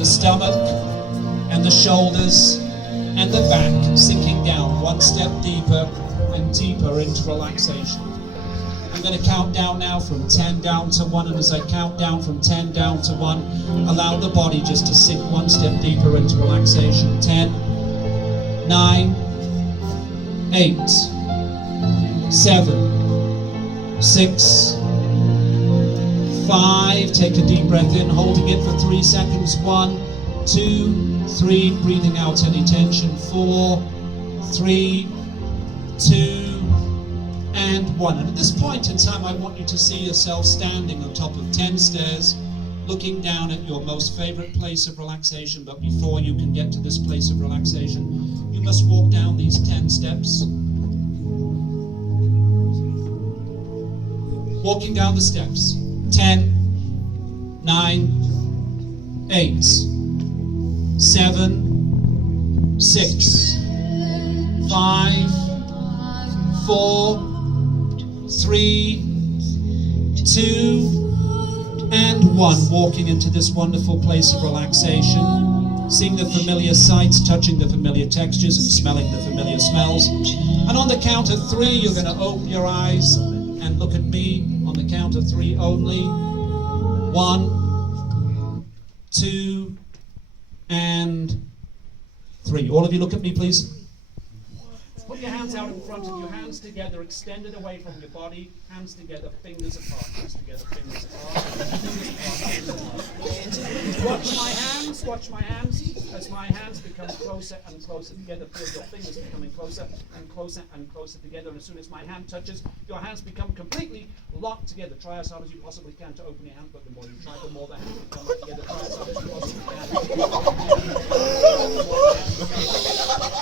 the stomach and the shoulders and the back, sinking down one step deeper and deeper into relaxation. I'm going to count down now from 10 down to 1, and as I count down from 10 down to 1, allow the body just to sink one step deeper into relaxation. 10, 9, 8, 7, 6, 5, take a deep breath in, holding it for 3 seconds. 1, 2, 3, breathing out any tension. 4, 3, 2, and 1. And at this point in time, I want you to see yourself standing on top of 10 stairs, looking down at your most favorite place of relaxation. But before you can get to this place of relaxation, you must walk down these 10 steps. Walking down the steps. 10, 9, 8, 7, 6, 5, 4, 3, 2, and 1. Walking into this wonderful place of relaxation, seeing the familiar sights, touching the familiar textures, and smelling the familiar smells. And on the count of 3, you're going to open your eyes and look at me. On the count of 3 only. 1, 2, and 3. All of you look at me, please. Put your hands out in front of you, hands together, extended away from your body, hands together, fingers apart, hands together, fingers apart, fingers apart, fingers apart. Watch my hands, as my hands become closer and closer together. Feel your fingers becoming closer and closer and closer together. And as soon as my hand touches, your hands become completely locked together. Try as hard as you possibly can to open your hand, but the more you try, the more the hands become locked together. Try as hard as you possibly can.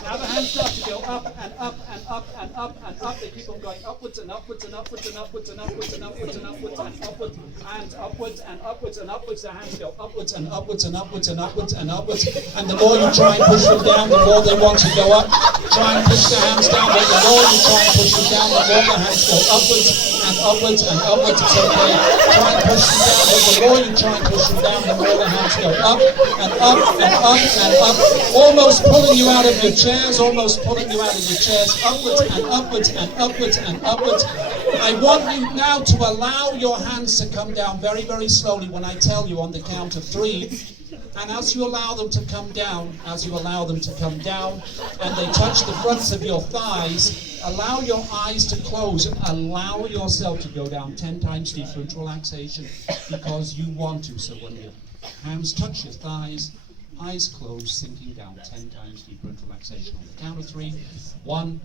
Now the hands start to go up and up and up and up and up. They keep on going upwards and upwards and upwards and upwards and upwards and upwards and upwards and upwards and upwards and upwards and upwards. The hands go upwards and upwards and upwards and upwards and upwards. And the more you try and push them down, the more they want to go up. Try and push the hands down, but the more you try and push them down, the more the hands go upwards and upwards and upwards. It's okay. Try and push them down, but the more you try and push them down, the more the hands go up and up and up and up. Almost pulling you out of your chairs, almost pulling you out of your chairs, upwards and upwards and upwards and upwards. I want you now to allow your hands to come down very, very slowly when I tell you on the count of 3. And as you allow them to come down, and they touch the fronts of your thighs, allow your eyes to close and allow yourself to go down 10 times deeper into relaxation because you want to. So when your hands touch your thighs, eyes closed, sinking down 10 times deeper into relaxation. On the count of 3, 1,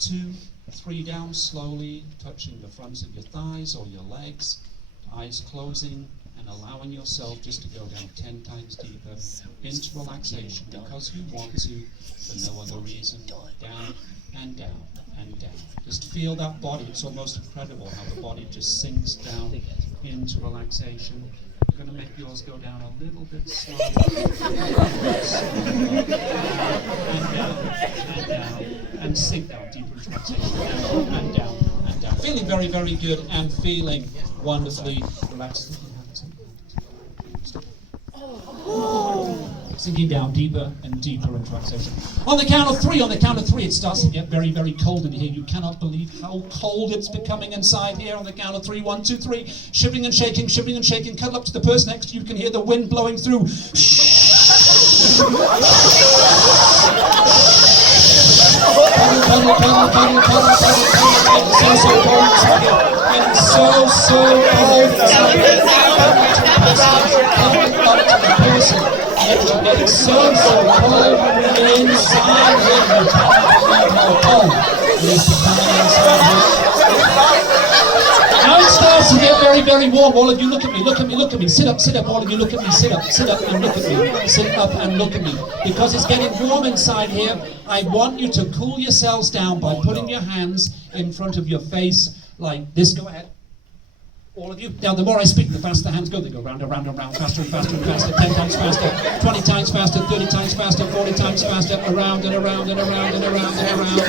2, 3, down slowly, touching the fronts of your thighs or your legs, eyes closing, and allowing yourself just to go down 10 times deeper into relaxation because you want to, for no other reason. Down and down and down. Just feel that body. It's almost incredible how the body just sinks down into relaxation. We're going to make yours go down a little bit slower. And down, and sink down deeper into relaxation. Down and down and down. Feeling very, very good and feeling wonderfully relaxed. Sinking down deeper and deeper into relaxation. On the count of 3, it starts to get very, very cold in here. You cannot believe how cold it's becoming inside here. On the count of 3, 1, 2, 3, shivering and shaking, cuddle up to the person next to you. You can hear the wind blowing through. Cuddle. It's so cold inside here. It's so cold inside here. Cuddle up to the person. It's getting so cold inside here. You cannot believe how cold it is becoming inside here. Now it starts to get very, very warm. All of you look at me. Sit up. All of you look at me. Sit up and look at me. Sit up and look at me. Because it's getting warm inside here, I want you to cool yourselves down by putting your hands in front of your face like this. Go ahead. All of you. Now, the more I speak, the faster the hands go. They go round and round and round, faster and faster and faster, 10 times faster, 20 times faster, 30 times faster, 40 times faster, around and around and around and around and around.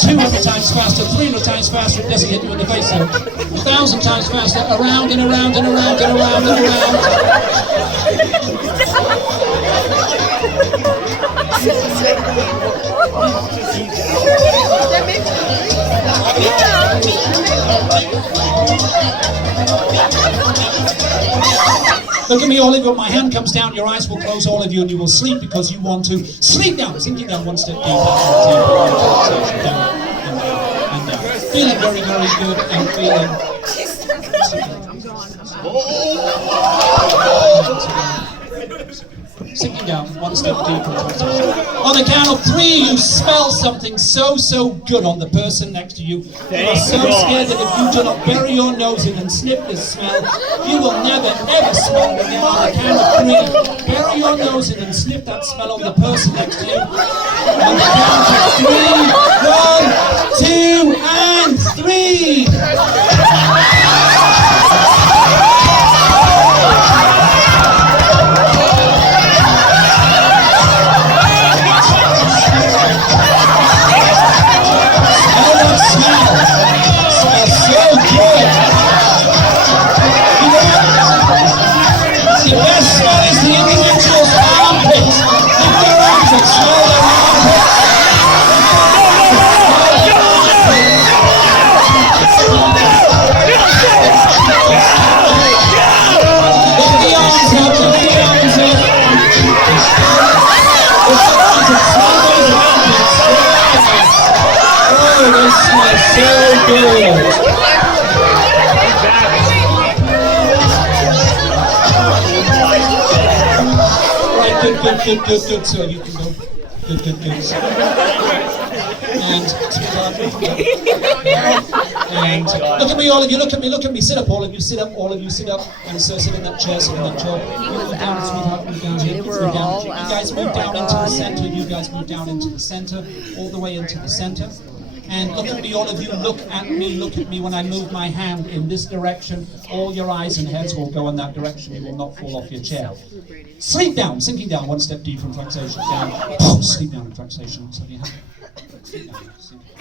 200 times faster, 300 times faster, it doesn't hit you in the face though. 1,000 times faster, around and around and around and around and around. Look at me, all of you. My hand comes down, your eyes will close, all of you, and you will sleep because you want to. Sleep down, sinking down one step deeper. Down, and down. Feeling very, very good and feeling. Sinking down one step deeper. On the count of 3, you smell something so good on the person next to you. You are so scared that if you do not bury your nose in and sniff this smell, you will never ever smell it again. On the count of 3, bury your nose in and sniff that smell on the person next to you. On the count of 3, 1, 2, and 3. Good, so you can go. Good. And look at me, all of you, look at me, sit up, all of you, sit up, and so sit in that chair, You move down, sweetheart, move down here, move down. You guys move down into the center, all the way into the center. And look at me, all of you, look at me when I move my hand in this direction. All your eyes and heads will go in that direction. You will not fall off your chair. Sleep down, sinking down, one step deeper in relaxation, down. Sleep down in relaxation. So you have sleep down,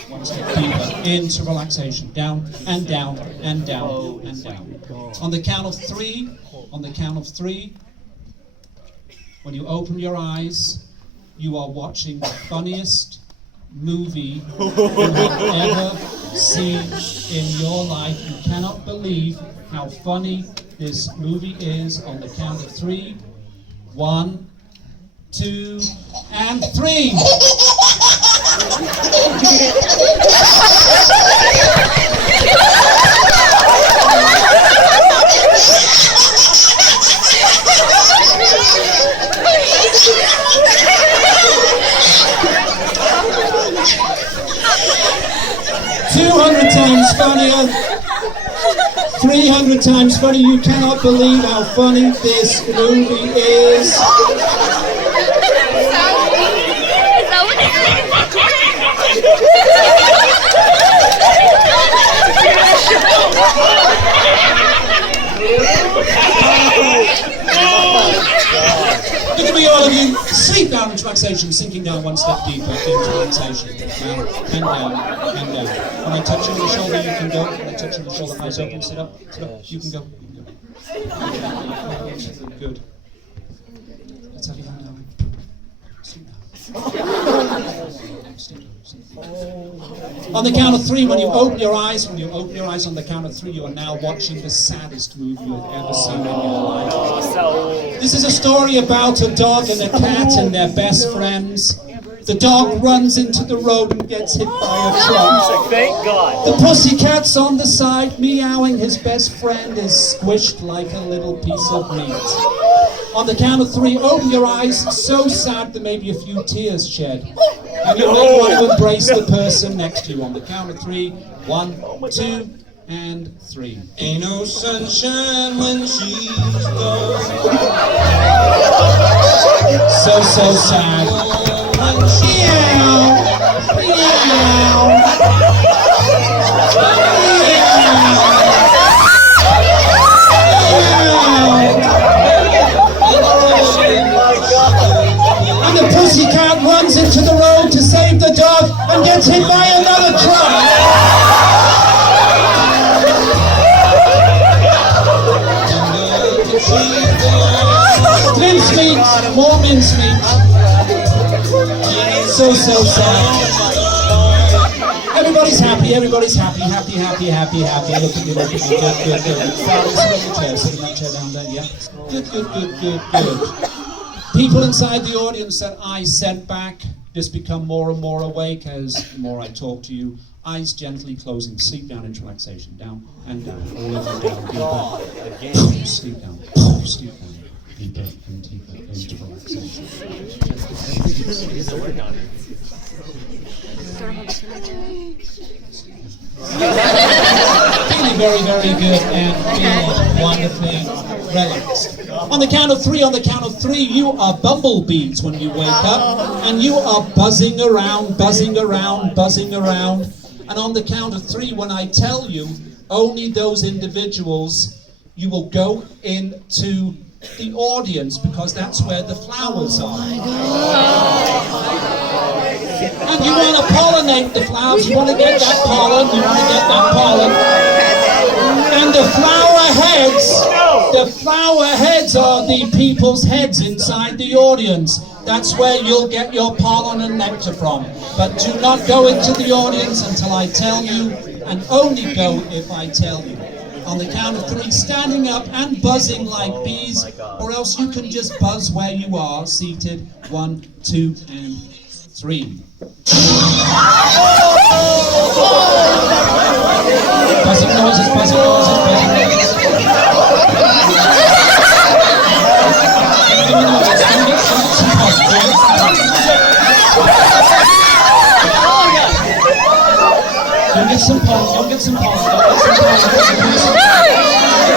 one step deeper into relaxation, down and down and down and down. On the count of 3, when you open your eyes, you are watching the funniest movie you have ever seen in your life. You cannot believe how funny this movie is. On the count of 3, 1, 2, and 3. Times funnier, 300 times funnier. You cannot believe how funny this movie is. Look at me, all of you. Sleep down into relaxation, sinking down one step deeper into relaxation. Down and down and down. When I touch you on the shoulder, you can go. When I touch you on the shoulder, eyes open, sit up. You can go. Good. Let's have you down now. Sleep down. On the count of 3, when you open your eyes, on the count of 3, you are now watching the saddest movie you've ever seen in your life. This is a story about a dog and a cat and their best friends. The dog runs into the road and gets hit by a truck. Thank God. The pussycat's on the side, meowing. His best friend is squished like a little piece of meat. On the count of 3, open your eyes, so sad there may be a few tears shed. And you might want to embrace the person next to you. On the count of 3, 1, 2, and 3. Ain't no sunshine when she's gone. So sad. And the pussycat runs into the road to save the dog and gets hit by another truck. Mincemeat, more mincemeat. So sad. Everybody's happy, everybody's happy, happy, happy, happy, happy. Look at me, look at me. Good, good, good. Sit in the chair, sit in that chair down there, yeah. Good, good, good, good, good. People inside the audience that I sent back just become more and more awake as the more I talk to you. Eyes gently closing, sleep down into relaxation. Down and down, all over down, deeper. Sleep down, sleep down. Deeper and deeper into relaxation. Feeling very, very good and feeling wonderfully relaxed. On the count of three, you are bumblebees when you wake up, and you are buzzing around, buzzing around, buzzing around. And on the count of three, when I tell you, only those individuals, you will go into the audience because that's where the flowers are. And you want to pollinate the flowers, you want to get that pollen, you want to get that pollen. And the flower heads are the people's heads inside the audience. That's where you'll get your pollen and nectar from. But do not go into the audience until I tell you, and only go if I tell you. On the count of three, standing up and buzzing like bees, or else you can just buzz where you are, seated. 1, 2, and 3. Buzzing noises, buzzing noises, buzzing noises. Go get some pollen, go get some pollen, go get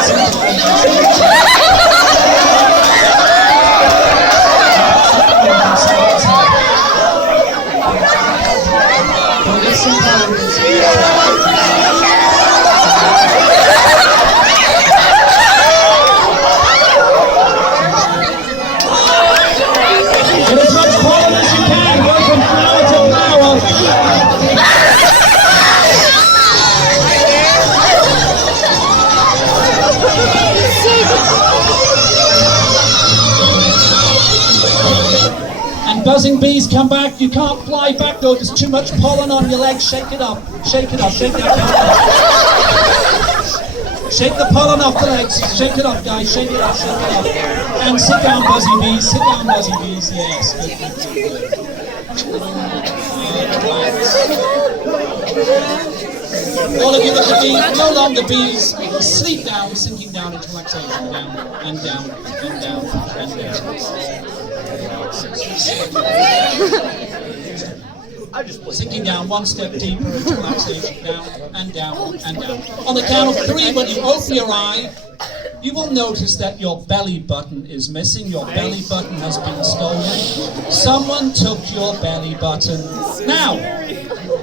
some pollen. Go get some pollen. Get as much pollen as you can, go from flower to flower. And buzzing bees, come back. You can't fly back though, there's too much pollen on your legs. Shake it up, shake it up, shake it up. Shake the pollen off the legs. Shake it up, guys, shake it up, shake it up. And sit down, buzzy bees, sit down, buzzy bees, yes. All of you that are bees, no longer bees, sleep down, sinking down into relaxation, down, and down, and down, and down. Sinking down one step deeper into relaxation, down, and down, and down. On the count of three, when you open your eye, you will notice that your belly button is missing. Your belly button has been stolen. Someone took your belly button. Now,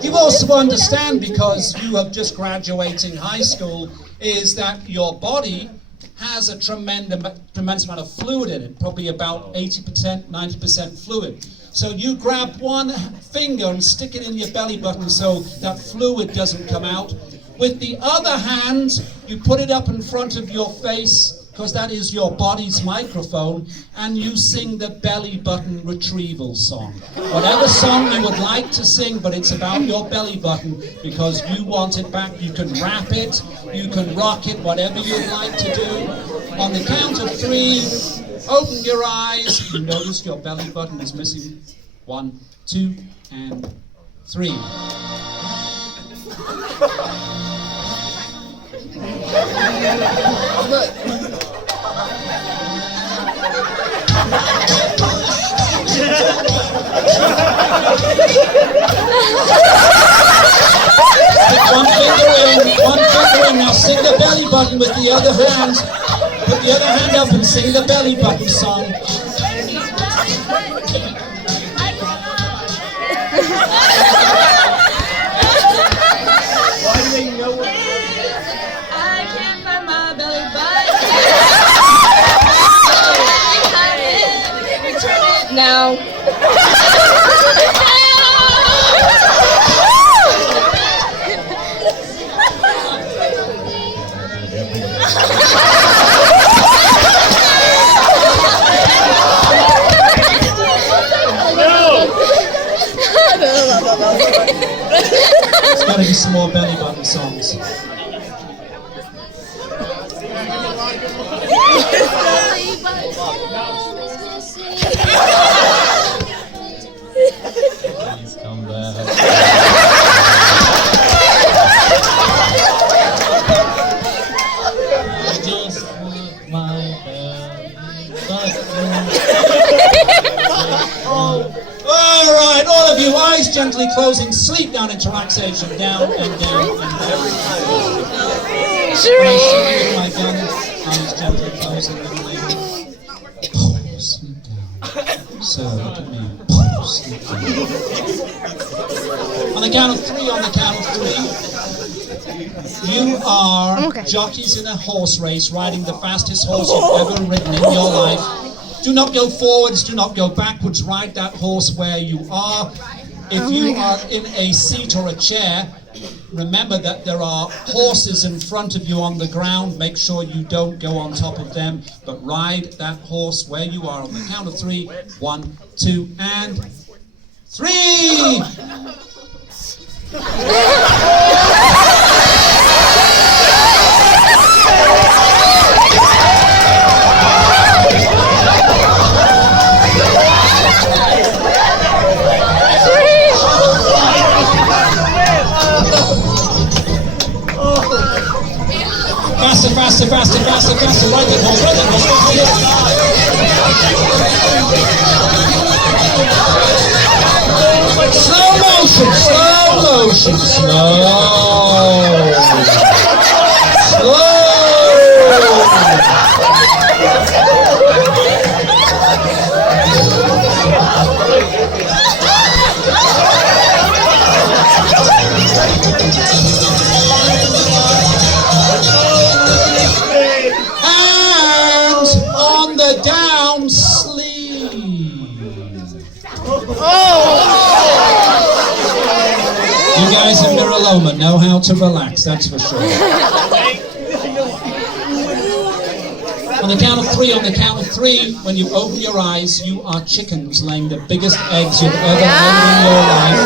you also understand, because you are just graduating high school, is that your body has a tremendous amount of fluid in it, probably about 80%, 90% fluid. So you grab one finger and stick it in your belly button so that fluid doesn't come out. With the other hand, you put it up in front of your face, because that is your body's microphone, and you sing the belly button retrieval song. Whatever song you would like to sing, but it's about your belly button, because you want it back. You can rap it, you can rock it, whatever you'd like to do. On the count of three, open your eyes. You notice your belly button is missing. 1, 2, and 3. One finger in, now sing the belly button with the other hand. Put the other hand up and sing the belly button song. Why do they know what? I can't find my belly button. Now. some more belly button songs. Please come back. Just put my belly button. All right, all of you, eyes gently closing, sleep down into relaxation, down and down and down. With my gun, eyes gently closing, little lady. Oh, sleep down. So, look at me. Oh, sleep down. On the count of three, you are jockeys in a horse race, riding the fastest horse you've ever ridden in your life. Do not go forwards, do not go backwards, ride that horse where you are. If you are in a seat or a chair, remember that there are horses in front of you on the ground. Make sure you don't go on top of them, but ride that horse where you are on the count of 3. 1, 2, and 3! Faster, faster, faster, faster, ride that horse, ride that horse, slow motion, slow. Down sleep. You guys in MiraLoma know how to relax, that's for sure. On the count of three, when you open your eyes, you are chickens laying the biggest eggs you've ever laid in your life.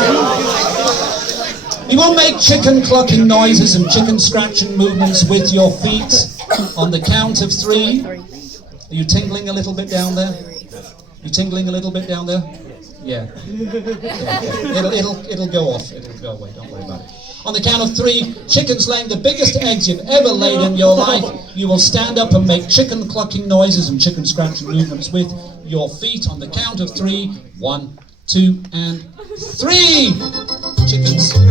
You will make chicken clucking noises and chicken scratching movements with your feet. On the count of 3. Are you tingling a little bit down there? You tingling a little bit down there? Yeah. It'll go off. It'll go away. Don't worry about it. On the count of 3, chickens laying the biggest eggs you've ever laid in your life. You will stand up and make chicken clucking noises and chicken scratching movements with your feet. On the count of 3. 1, 2, and 3. Chickens. Chicken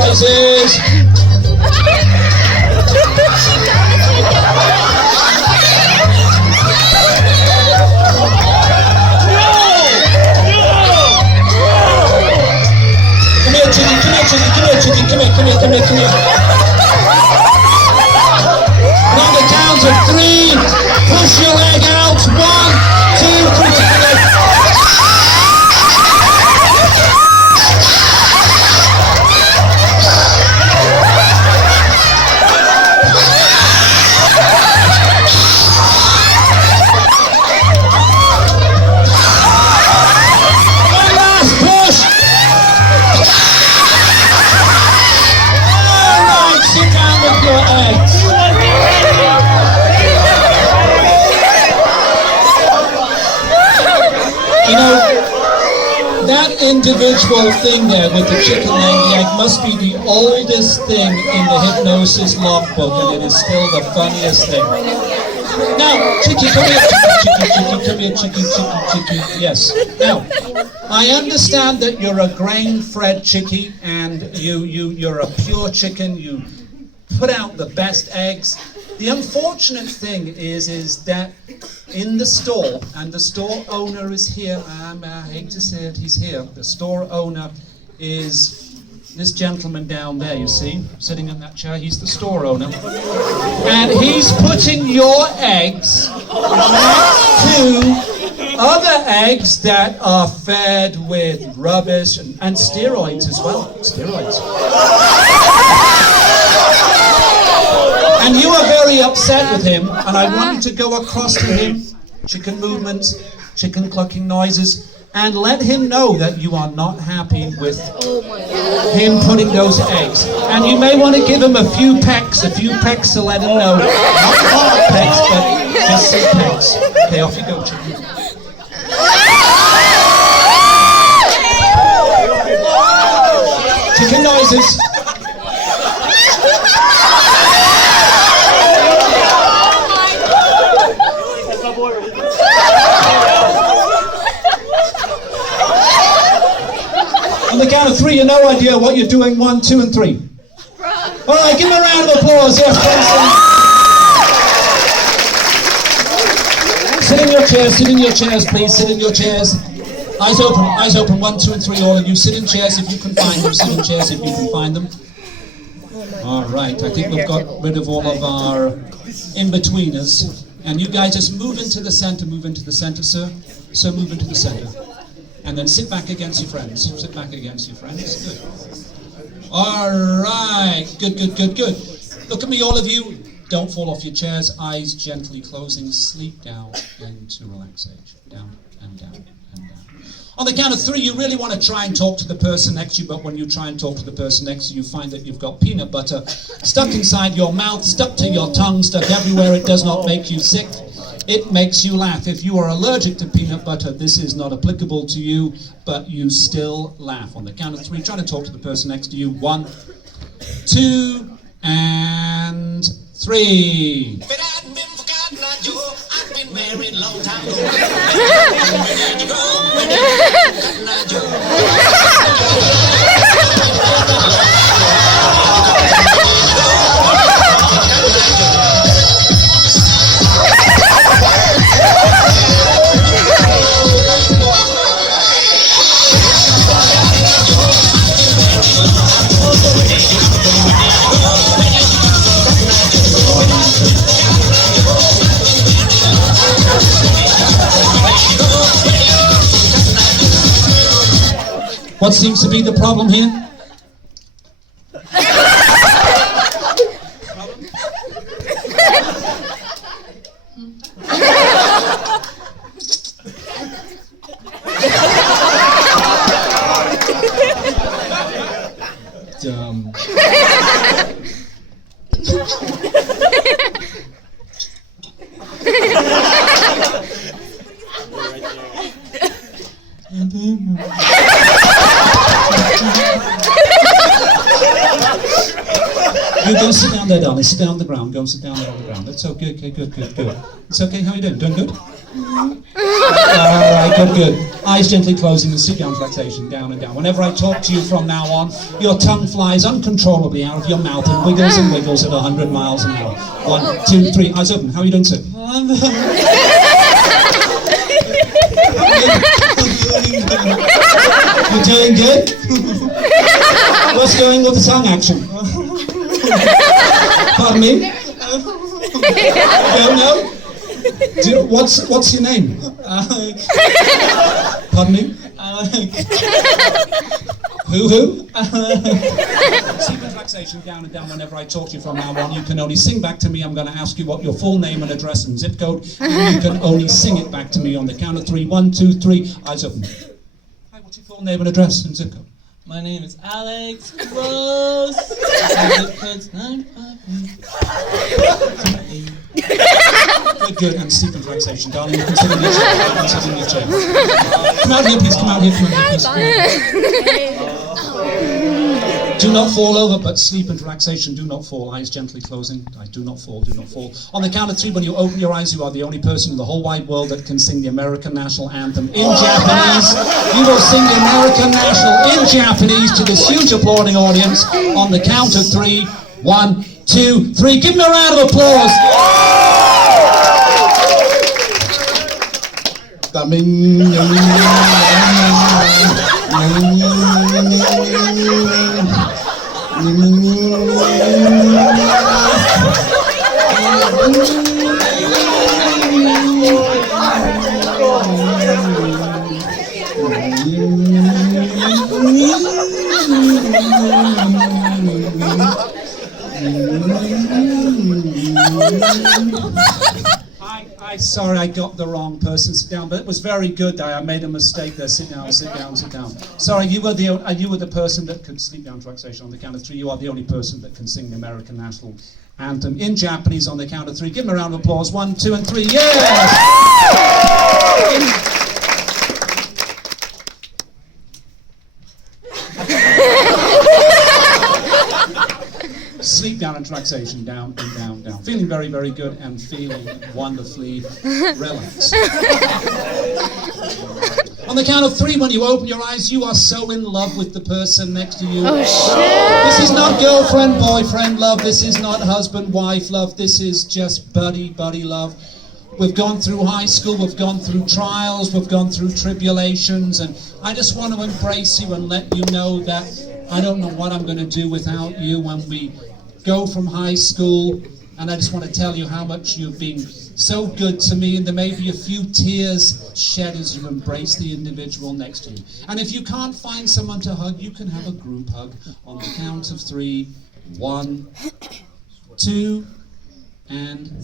noises. Come here. And on the count of 3, push your leg out. 1, 2, 3, take your leg. Individual thing there with the chicken laying the egg must be the oldest thing in the hypnosis logbook, and it is still the funniest thing. Now, Chicky, come here, Chicky. Yes. Now, I understand that you're a grain-fed Chicky, and you're a pure chicken. You put out the best eggs. The unfortunate thing is that in the store, and the store owner is here, I hate to say it, he's here. The store owner is this gentleman down there, you see, sitting in that chair. He's the store owner. And he's putting your eggs next to other eggs that are fed with rubbish and steroids as well. Steroids. And you are very upset with him, and I want you to go across to him, chicken movements, chicken clucking noises, and let him know that you are not happy with him putting those eggs. And you may want to give him a few pecks to let him know. Not hard pecks, but just some pecks. Okay, off you go, chicken. Chicken noises. On the count of 3, you no idea what you're doing. 1, 2, and 3. All right, give him a round of applause. Yes, sit in your chairs. Sit in your chairs, please. Sit in your chairs. Eyes open. Eyes open. 1, 2, and 3. All of you, sit in chairs if you can find them. Sit in chairs if you can find them. All right. I think we've got rid of all of our in-betweeners, and you guys just move into the center. Move into the center, sir. So move into the center. And then sit back against your friends. Sit back against your friends. Good. All right. Good, good, good, good. Look at me, all of you. Don't fall off your chairs. Eyes gently closing. Sleep down into relaxation. Down and down and down. On the count of 3, you really want to try and talk to the person next to you, but when you try and talk to the person next to you, you find that you've got peanut butter stuck inside your mouth, stuck to your tongue, stuck everywhere. It does not make you sick. It makes you laugh. If you are allergic to peanut butter, this is not applicable to you, but you still laugh. On the count of 3, try to talk to the person next to you. 1, 2, and 3. But I've been forgotten, I've been married a long time ago. What seems to be the problem here? Dumb. You go sit down there, darling. Sit down on the ground. Go and sit down there on the ground. That's okay. Okay, good, good, good. It's okay. How are you doing? Doing good? All right, good, good. Eyes gently closing and sit down, relaxation, down and down. Whenever I talk to you from now on, your tongue flies uncontrollably out of your mouth and wiggles at 100 miles an hour. 1, 2, 3. Eyes open. How are you doing, sir? You're doing good? What's going with the tongue action? Pardon me? No? What's your name? Alex. Pardon me? Alex. Who? Sleep and relaxation, down and down. Whenever I talk to you from now on, you can only sing back to me. I'm going to ask you what your full name and address and zip code, and you can only sing it back to me on the count of 3. 1, 2, 3. Eyes open. Hi, what's your full name and address and zip code? My name is Alex Rose. Zip code's 958. Good, good, and sleep and relaxation, darling. You can sit in your chair. You can sit in your chair. Come out here, please. Come out here, please. Do not fall over, but sleep and relaxation. Do not fall. Eyes gently closing. Do not fall. Do not fall. On the count of 3, when you open your eyes, you are the only person in the whole wide world that can sing the American national anthem in Japanese. You will sing the American national in Japanese to this huge applauding audience. On the count of 3. 1, 2, 3. Give me a round of applause. guys, sorry, I got the wrong person. Sit down. But it was very good. I made a mistake there. Sit down, sit down, sit down. Sorry, you were the person that could sleep down. Track station on the count of 3. You are the only person that can sing the American national anthem in Japanese on the count of 3. Give them a round of applause. 1, 2, and 3. Yes! Sleep down and relaxation, down and down, down. Feeling very, very good and feeling wonderfully relaxed. On the count of 3, when you open your eyes, you are so in love with the person next to you. Oh, shit. This is not girlfriend, boyfriend love. This is not husband, wife love. This is just buddy love. We've gone through high school, we've gone through trials, we've gone through tribulations, and I just want to embrace you and let you know that I don't know what I'm going to do without you when we go from high school, and I just want to tell you how much you've been so good to me, and there may be a few tears shed as you embrace the individual next to you. And if you can't find someone to hug, you can have a group hug on the count of 3. 1, 2, and 3.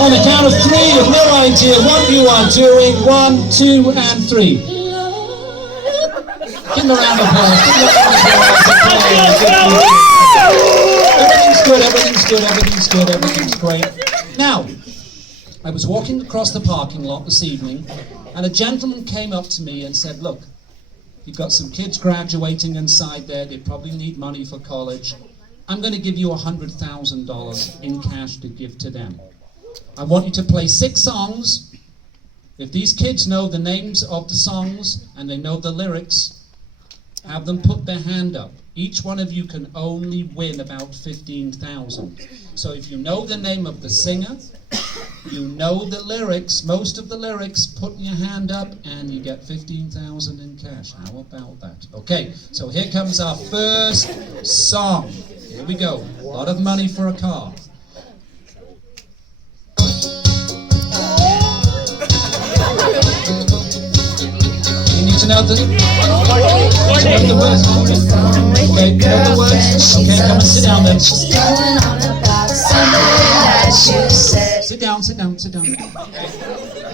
On the count of 3, you have no idea what you are doing. 1, 2, and 3. Give them a round of applause. Everything's good, everything's good, everything's good, everything's great. Now, I was walking across the parking lot this evening, and a gentleman came up to me and said, look, you've got some kids graduating inside there, they probably need money for college. I'm going to give you $100,000 in cash to give to them. I want you to play 6 songs. If these kids know the names of the songs and they know the lyrics, have them put their hand up. Each one of you can only win about 15,000. So if you know the name of the singer, you know the lyrics, most of the lyrics, put your hand up and you get 15,000 in cash. How about that? Okay, so here comes our first song. Here we go. A lot of money for a car. You need to know the words. Okay, know the words. Okay, come and sit down then. Sit down, sit down, sit down.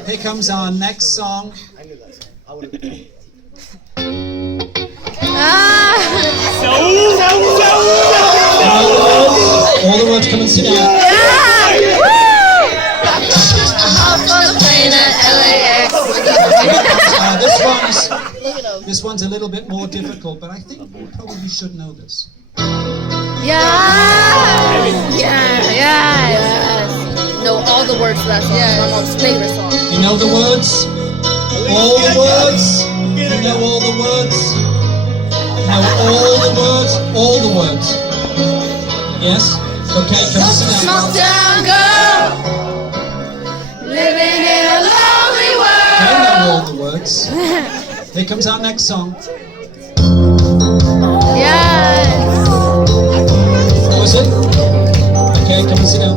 Here comes our next song. All the words, come and sit down. This one's a little bit more difficult, but I think you probably should know this. Know all the words to that song. Yeah. My mom's favorite song. You know the words? All the words? You know all the words? Know all the words? All the words? Yes? Okay, come sit down. Small town girl, living in a lonely world. I know all the words. Here comes our next song. Yes. What was it? Okay, come and sit down.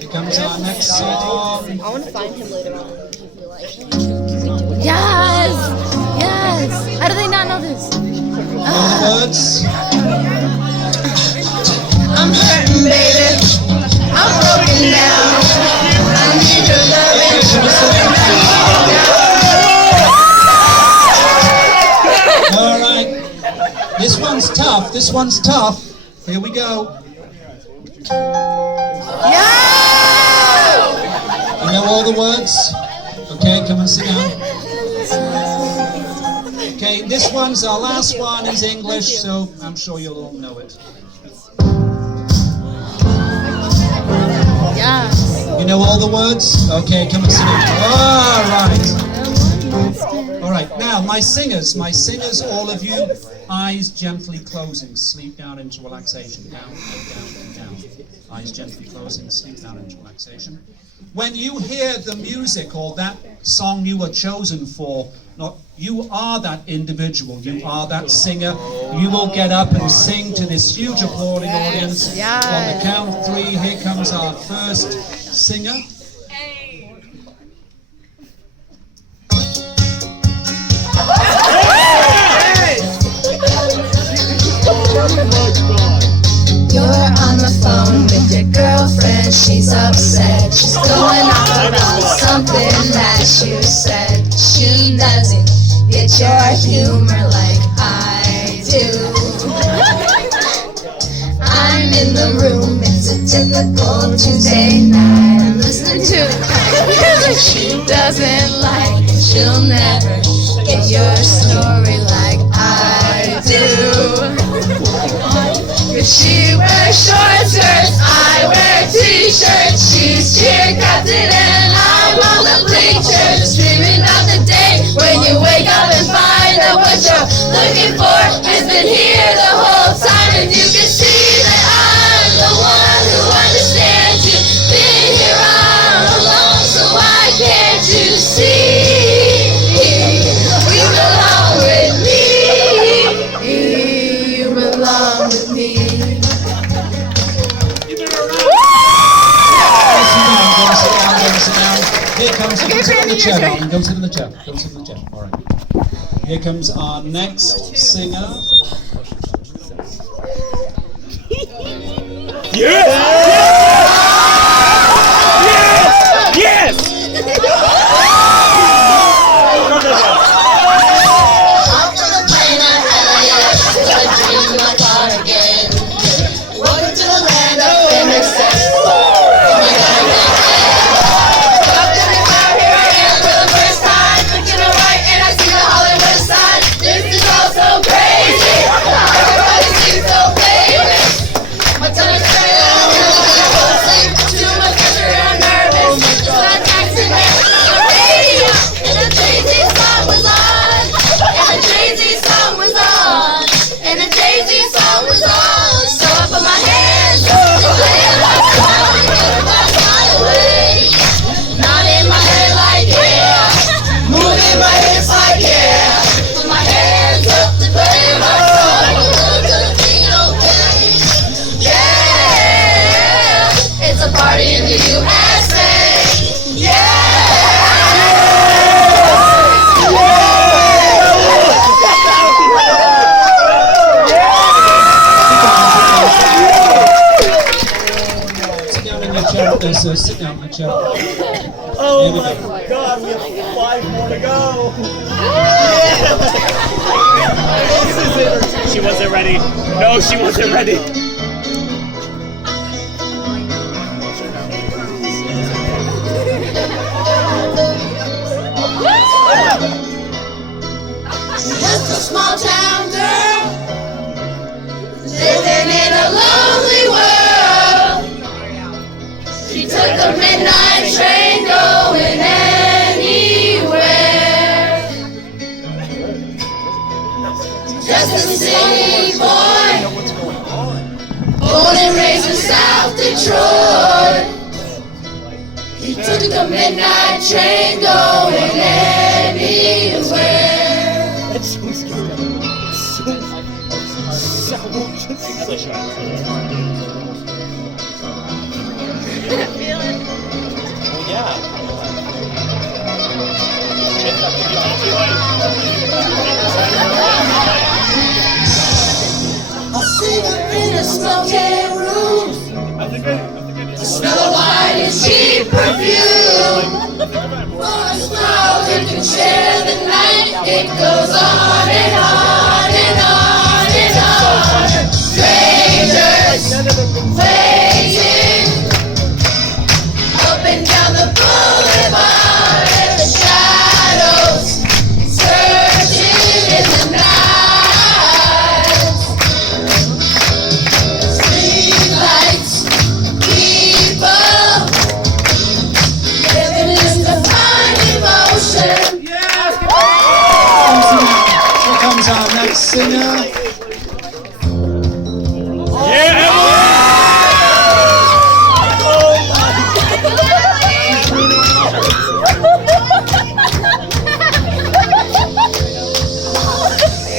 Here comes our next song. I want to find him later on. Yes. Yes. How do they not know this? Know the words? I'm hurting, baby. I'm broken down. I need your loving. All right. This one's tough. This one's tough. Here we go. You know all the words? Okay, come and sit down. Okay, this one's our last one is English, so I'm sure you'll all know it. Yeah. You know all the words? Okay, come and sit down. All right. right, now my singers, all of you, eyes gently closing, sleep down into relaxation, down and down and down. Eyes gently closing, sleep down into relaxation. When you hear the music or that song you were chosen for, you are that individual, you are that singer. You will get up and sing to this huge applauding audience. On the count of 3, here comes our first singer. You're on the phone with your girlfriend, she's upset. She's going off about something that you said. She doesn't get your humor like I do. I'm in the room, it's a typical Tuesday night. I'm listening to music she doesn't like. She'll never get your story like I do. Cause she wears short skirts, I wear t-shirts. She's cheer captain and I'm on the bleachers. Dreaming about the day when you wake up and find that what you're looking for has been here the whole time. And you can see that I'm the one who understands you. Been here all along, so why can't you see? You belong with me. You belong with me. Here comes, go sit in the chair, darling. Go sit in the chair. Go sit in the chair. All right. Here comes our next singer. Yes! Yes! Yes! Off to the plane, I had a yacht, till I dreamed my car again. Welcome to the land of famous sex. In the USA, Sit down in your chair. Sit down in the chair. Oh my God, we have 5 more to go. She wasn't ready. No, she wasn't ready. just a small town girl living in a lonely world. She took a midnight train going anywhere. Just a city boy, born and raised in South Detroit. He took a midnight train going anywhere. I'll see her in a smoky room. The smell of wine and cheap perfume. For a smile who can share the night. It goes on and on and on and on. Strangers waiting up and down the boulevard, and the shadows searching in the night. Streetlights, people living in the fine emotion. next singer.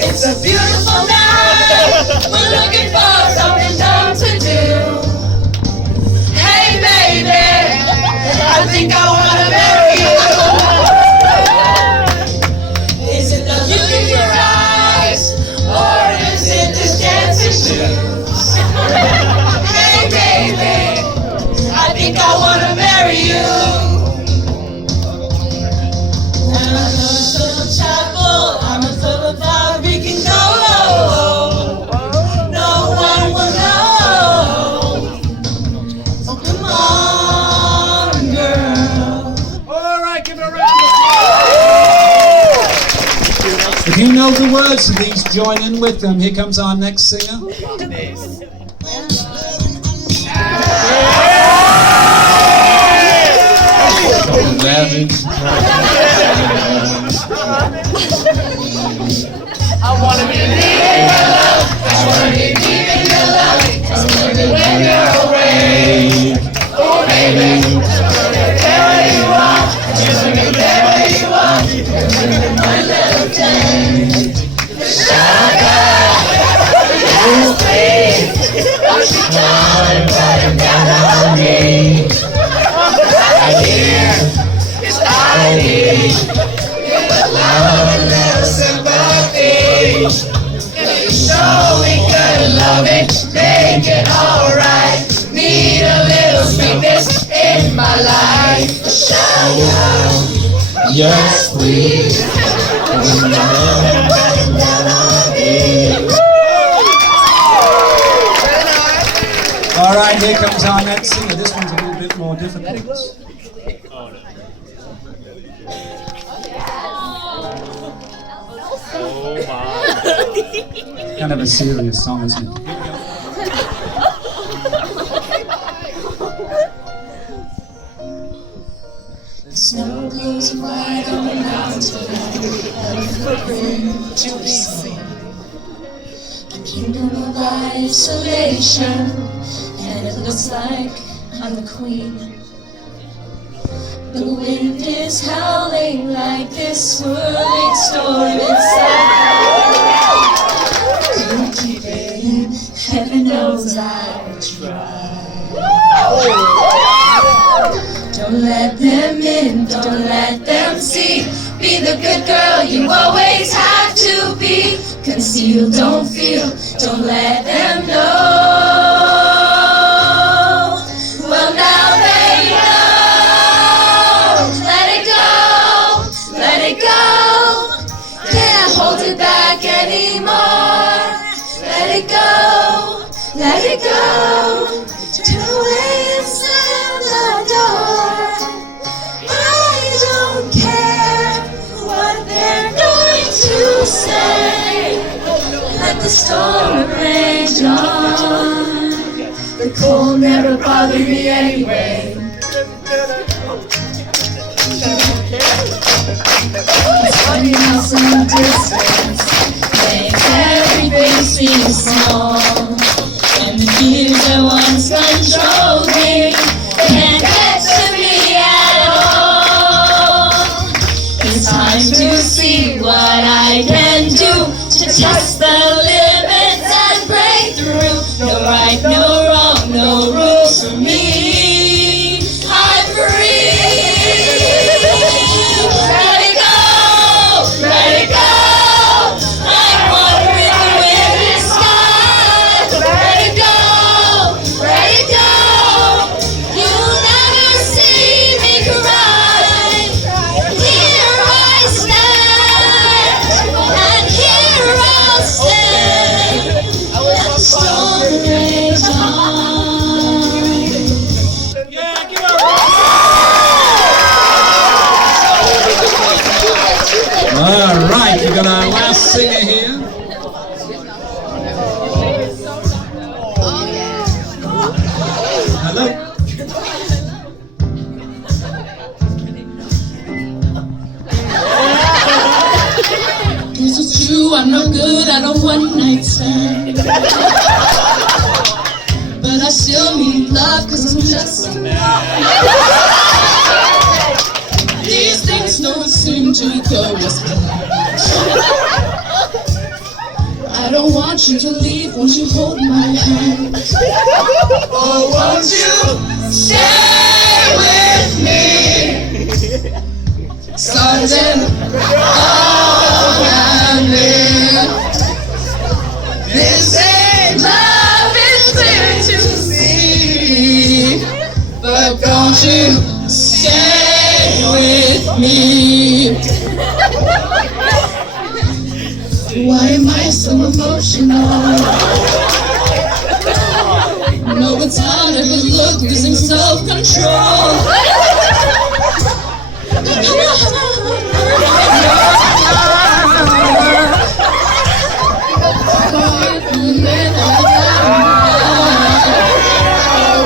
It's a beautiful night. We're looking for something dumb to do. Hey baby, I think I wanna marry you. Is it the look in your eyes, or is it this dancing shoes? Hey baby, I think I wanna marry you. If you know the words to these, join in with them. Here comes our next singer. I wanna be needing your love. I wanna be needing your love. Cause when you're away, oh baby, just wanna get where you are. Just wanna get where you are. You're my little thing. Sugar, yes please. Don't you come running down on me. I hear is I need. Give a love and little sympathy. Show me good loving, make it alright. Need a little sweetness in my life. Sugar, yes please. All right, here comes our next singer. This one's a little bit more difficult. Kind of a serious song, isn't it? The snow glows white on the mountain, a footprint to be seen. A kingdom of isolation, and it looks like I'm the queen. The wind is howling like this swirling storm inside. Couldn't keep it in, heaven knows I tried. Don't let them in, don't let them see. Be the good girl you always have to be. Conceal, don't feel, don't let them know. Well, now they know. Let it go, let it go. Can't hold it back anymore. Let it go, let it go. Turn away and slam the door. I don't care what they're going to say. Let the storm rage on. The cold never bothered me anyway. It's funny how some distance makes everything seem small. And the fears that once controlled me can't get to me at all. It's time to see what I can do to test the limits and break through. No right, no wrong, no rules for me. I'm free. Let it go, let it go. I'm one with the wind and sky. Let it go, let it go. You'll never see me cry. Here I stand, and here I'll stay. Let the storm rage on. All right, we've got our last singer here. Hello. Is it true I I'm no good at a one-night stand. But I still need love, cause I'm just a man. These things don't seem to go as planned. I don't want you to leave, won't you hold my hand? Oh, won't you stay with me? Something all I need. This ain't love, it's clear to see. But don't you stay with me? Why am I so emotional? No, it's hard to look, losing self-control.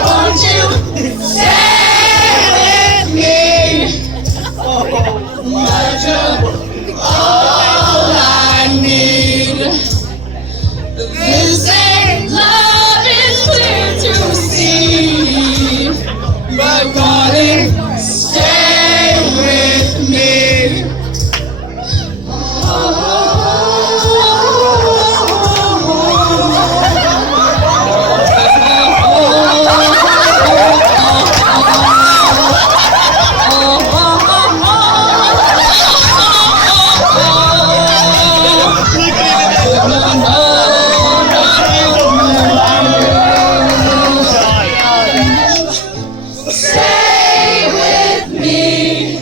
Won't you stay with me? All I need. This ain't love, it's clear to see. But darling, stay with me. Stay with me,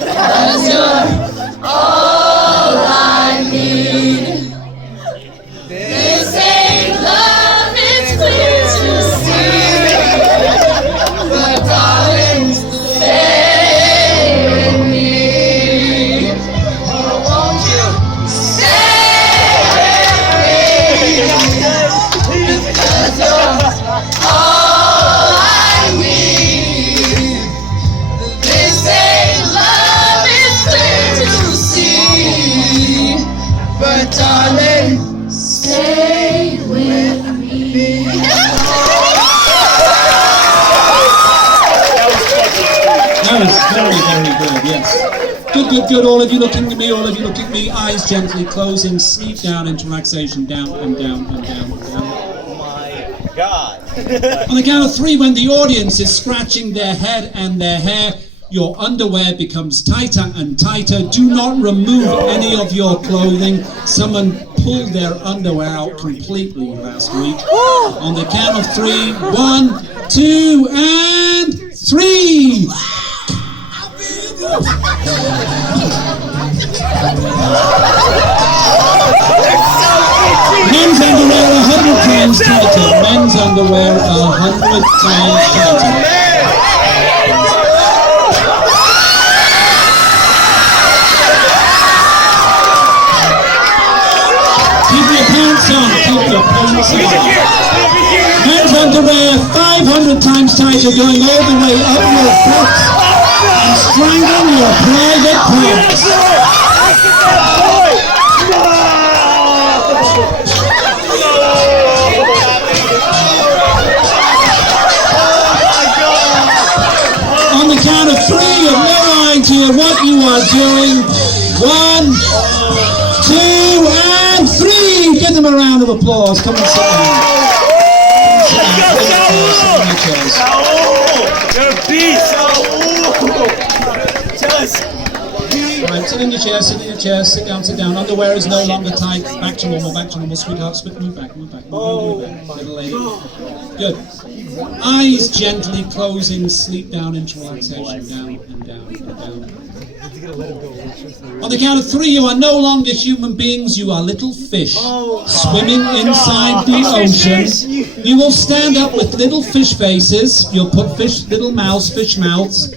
'cause you're all I need. This ain't love, it's clear to see. But darling, stay with me. Oh, won't you stay with me? 'Cause you're all I need. This ain't love, it's clear to see. But darling, stay with me. That was very, very good, yes. Good, good, good. All of you looking at me, all of you look at me. Eyes gently closing, sleep down into relaxation, down and down and down and down. Oh my God. On the count of 3, when the audience is scratching their head and their hair, your underwear becomes tighter and tighter. Do not remove any of your clothing. Someone pulled their underwear out completely last week. On the count of 3, 1, 2, and 3. Men's underwear 100 times tighter. Men's underwear 100 times tighter. Keep your pants on. Keep your pants on. Men's underwear 500 times tighter, going all the way up your butt and strangling your private parts. On the count of 3, you have no idea what you are doing. 1, 2, and 3. Give them a round of applause. Come and sit down. Right, sit in your chair, sit in your chair, sit down. Underwear is no longer tight. Back to normal, sweetheart. Move back. Move back, little lady. Good. Eyes gently closing, sleep down into relaxation, down and down and down. On the count of 3, you are no longer human beings, you are little fish swimming inside the ocean. You will stand up with little fish faces, you'll put little mouths, fish mouths,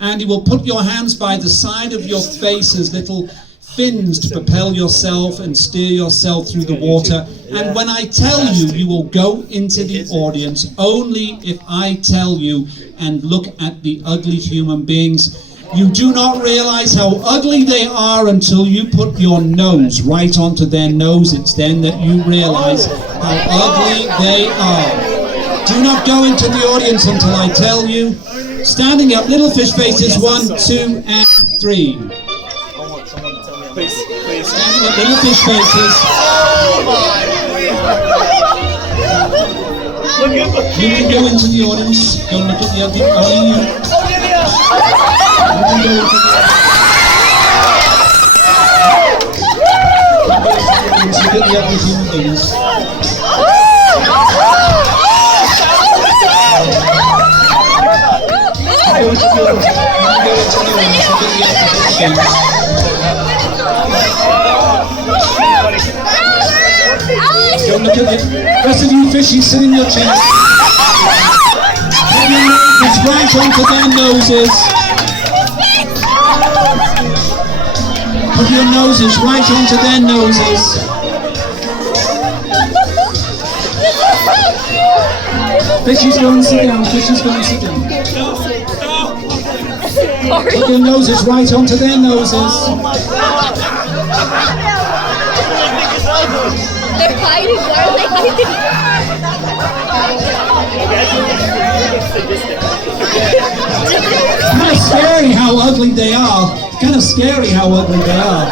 and you will put your hands by the side of your faces, little fins to propel yourself and steer yourself through the water. And when I tell you, you will go into the audience only if I tell you, and look at the ugly human beings. You do not realize how ugly they are until you put your nose right onto their nose. It's then that you realize how ugly they are. Do not go into the audience until I tell you. Standing up, little fish faces, 1, 2, and 3. Standing up, little fish faces. You can go into the audience. Don't look at the other. Only you. You can go into the audience. Look at the other human beings. Don't look at the rest of you fishies, sit in your chairs. Put your noses right onto their noses. Put your noses right onto their noses. Fishies, go and sit down. Fishies, go and sit down. Put your noses right onto their noses. They're hiding. Why are they hiding? Kind of scary how ugly they are. Kind of scary how ugly they are.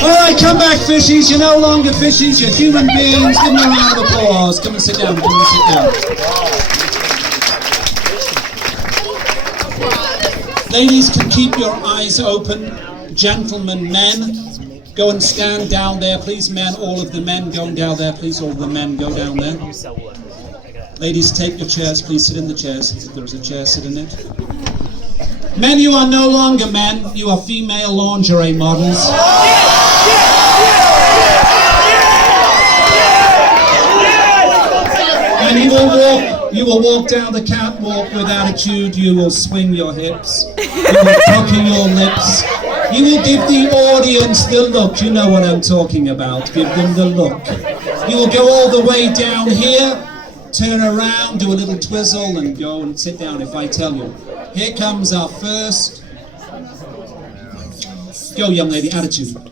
Alright, come back, fishies. You're no longer fishies. You're human beings. Give them a round of applause. Come and sit down. Come and sit down. Ladies can keep your eyes open. Gentlemen, men, go and stand down there, please. Men, all of the men go down there, please. All of the men go down there. Ladies, take your chairs, please. Sit in the chairs. If there is a chair, sit in it. Men, you are no longer men. You are female lingerie models. And you will walk down the catwalk with attitude. You will swing your hips. You will pucker your lips. You will give the audience the look. You know what I'm talking about. Give them the look. You will go all the way down here, turn around, do a little twizzle, and go and sit down if I tell you. Here comes our first. Go, young lady, attitude. The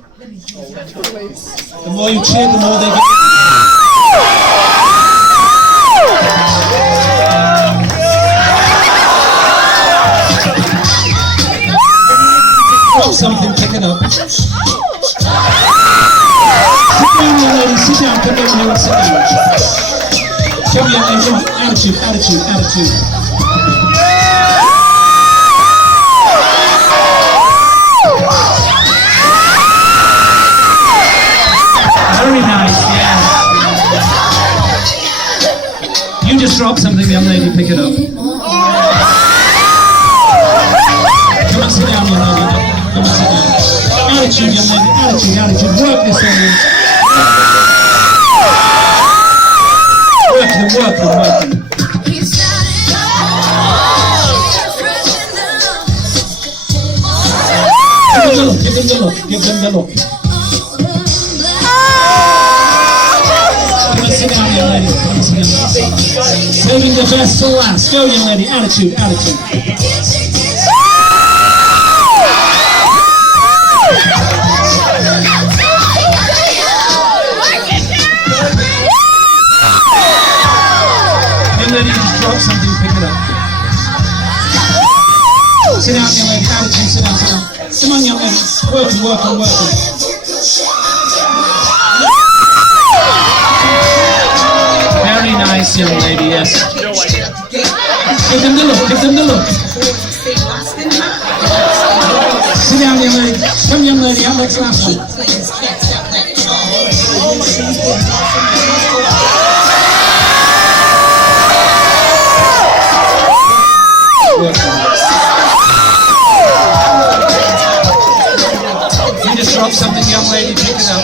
more you cheer, the more they get. Drop something, pick it up. Sit down, young lady, sit down. Come over here and sit down. Come, young lady, come on. Attitude, attitude, attitude. Very nice, yes. You just dropped something, young lady, pick it up. Come on, sit down, young lady. Come on, sit down. Attitude, young lady, attitude, attitude. Work this audience. Work them, work them, work them. Give them the look, give them the look. Come on, sit down, young lady. Come on, sit down. Saving the best for last. Go, young lady. Attitude, attitude. Young lady, just drop something, pick it up. Sit down, young lady. Attitude, sit down, sit down. Come on, young lady. Working, working, working. Very nice, young lady, yes. Give them the look, give them the look. Sit down, young lady. Come, young lady, out next last one. You just dropped something, young lady, pick it up.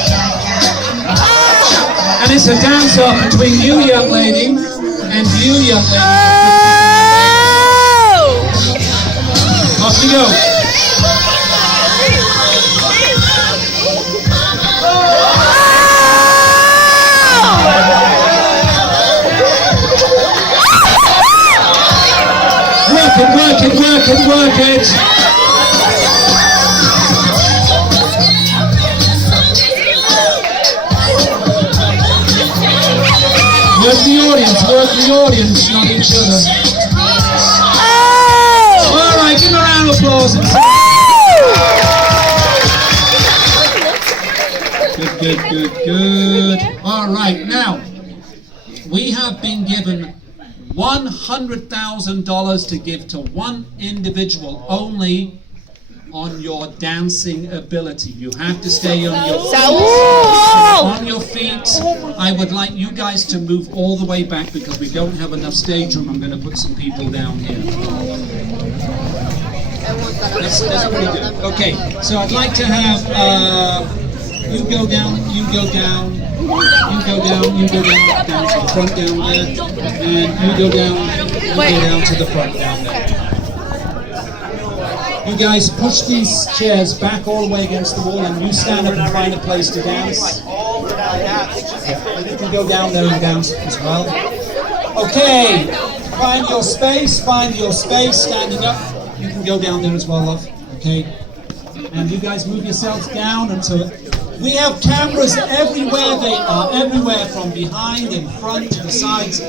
And it's a dance-off between you, young lady, and you, young lady. Off you go. work it, work it, work it. Work the audience, not each other. All right, give a round of applause. Good. All right, now, we have been given $100,000 to give to one individual only on your dancing ability. You have to stay on your feet. I would like you guys to move all the way back because we don't have enough stage room. I'm going to put some people down here. That's pretty good. Okay, so I'd like to have you go down, you go down, you go down, you go down, down to the front down there, and you go down to the front down there. You guys push these chairs back all the way against the wall and you stand up and find a place to dance. You can go down there and dance as well. Okay, find your space, standing up. You can go down there as well, love. Okay, and you guys move yourselves down until we have cameras everywhere. They are everywhere, from behind, in front, to the sides.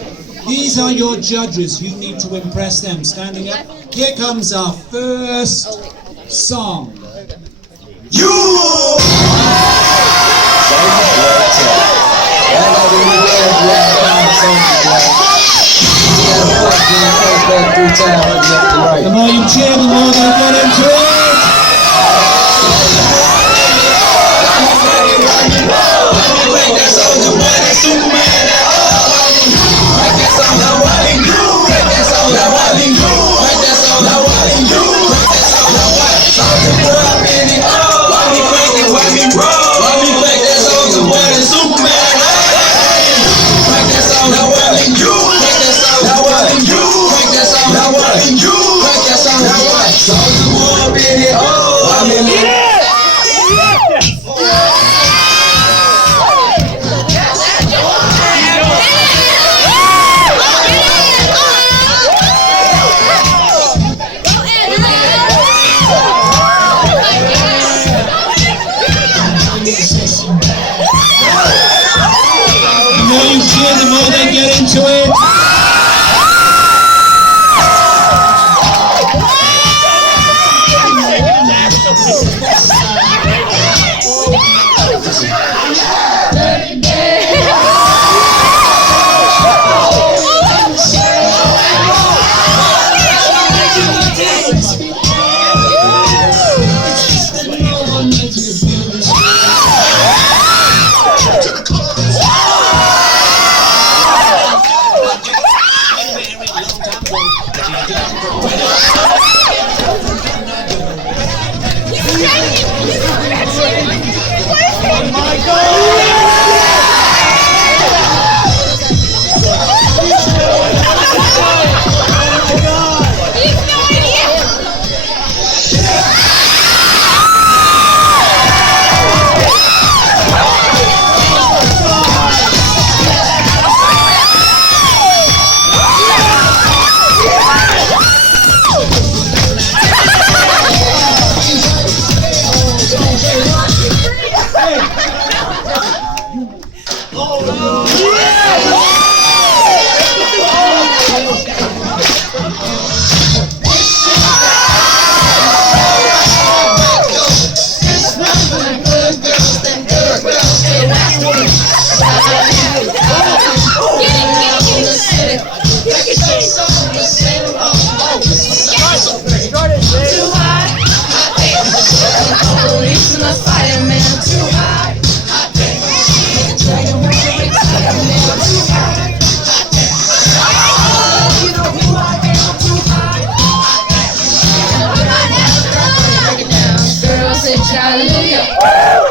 These are your judges. You need to impress them. Standing up. Here comes our first song. You! The more you cheer, the more they get into it. The more they get into it.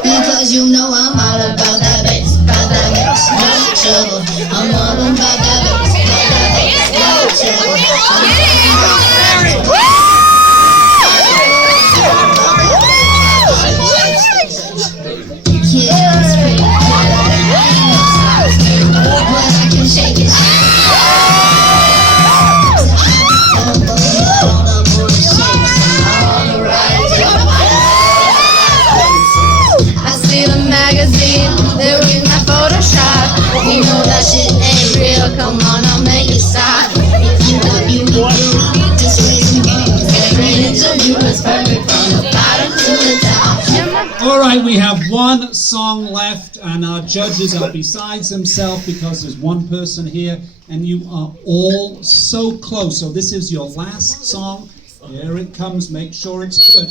Because you know I'm all about that bass, no trouble. I'm all about that bass, no trouble. Kids, but I can shake it. bottom to the top. All right, we have one song left, and our judges are besides themselves because there's one person here, and you are all so close. So this is your last song. Here it comes. Make sure it's good.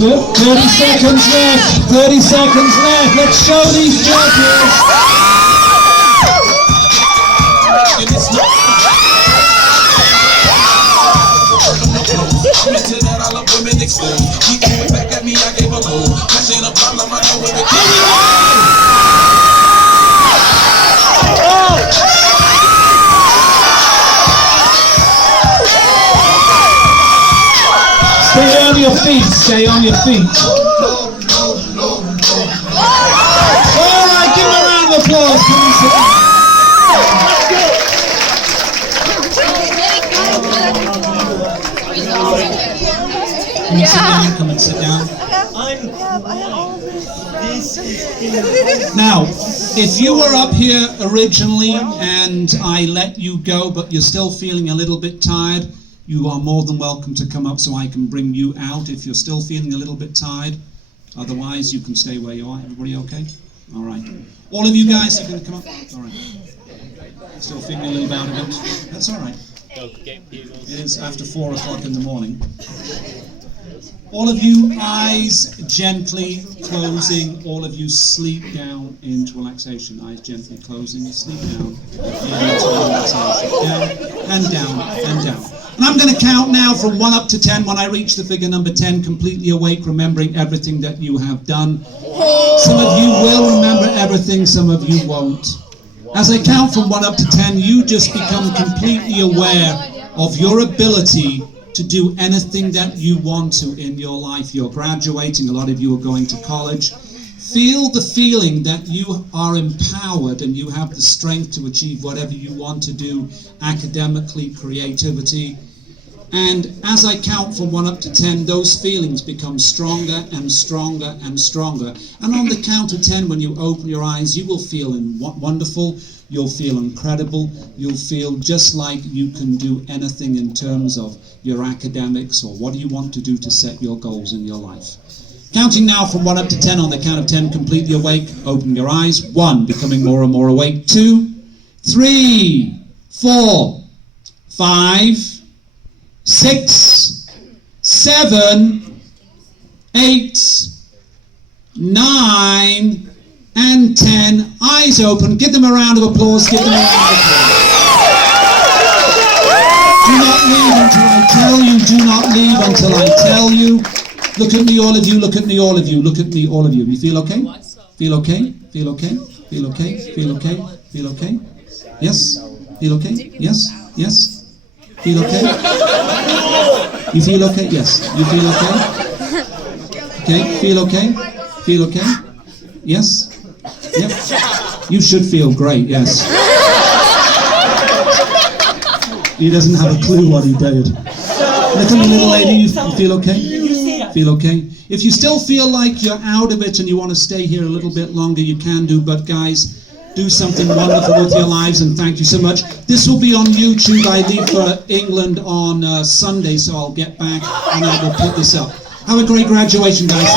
Look, 30 seconds left, 30 seconds left. Let's show these judges. Stay on your feet, stay on your feet. All right, give him a round of applause. Come and sit down. Come and sit down. Now, if you were up here originally and I let you go, but you're still feeling a little bit tired, you are more than welcome to come up so I can bring you out if you're still feeling a little bit tired. Otherwise, you can stay where you are. Everybody okay? All right. All of you guys are going to come up? All right. Still feeling a little bit out of it? That's all right. It is after 4 o'clock in the morning. All of you, eyes gently closing. All of you sleep down into relaxation. Eyes gently closing. Sleep down into relaxation. Down and down and down. And I'm going to count now from 1 up to 10. When I reach the figure number 10, completely awake, remembering everything that you have done. Some of you will remember everything, some of you won't. As I count from 1 up to 10, you just become completely aware of your ability to do anything that you want to in your life. You're graduating, a lot of you are going to college. Feel the feeling that you are empowered and you have the strength to achieve whatever you want to do, academically, creativity. And as I count from 1 up to 10, those feelings become stronger and stronger and stronger. And on the count of 10, when you open your eyes, you will feel wonderful, you'll feel incredible, you'll feel just like you can do anything in terms of your academics or what do you want to do to set your goals in your life. Counting now from 1 up to 10, on the count of 10, completely awake, open your eyes. 1, becoming more and more awake. 2, 3, 4, 5, 6, 7, 8, 9, and 10. Eyes open. Give them a round of applause. Give them a round of applause. Do not leave until I tell you. Do not leave until I tell you. Look at me, all of you. Look at me, all of you. Look at me, all of you. You feel okay? Feel okay? Feel okay? Feel okay? Feel okay? Feel okay? Yes? Feel okay? Yes? Yes? Feel okay? You feel okay? Yes. You feel okay? Okay? Feel okay? Feel okay? Yes? Yep. You should feel great, yes. He doesn't have a clue what he did. Look at me, little lady. You feel okay? Feel okay? If you still feel like you're out of it and you want to stay here a little bit longer, you can do. But guys, do something wonderful with your lives, and thank you so much. This will be on YouTube. I leave for England on Sunday, so I'll get back and I will put this up. Have a great graduation, guys.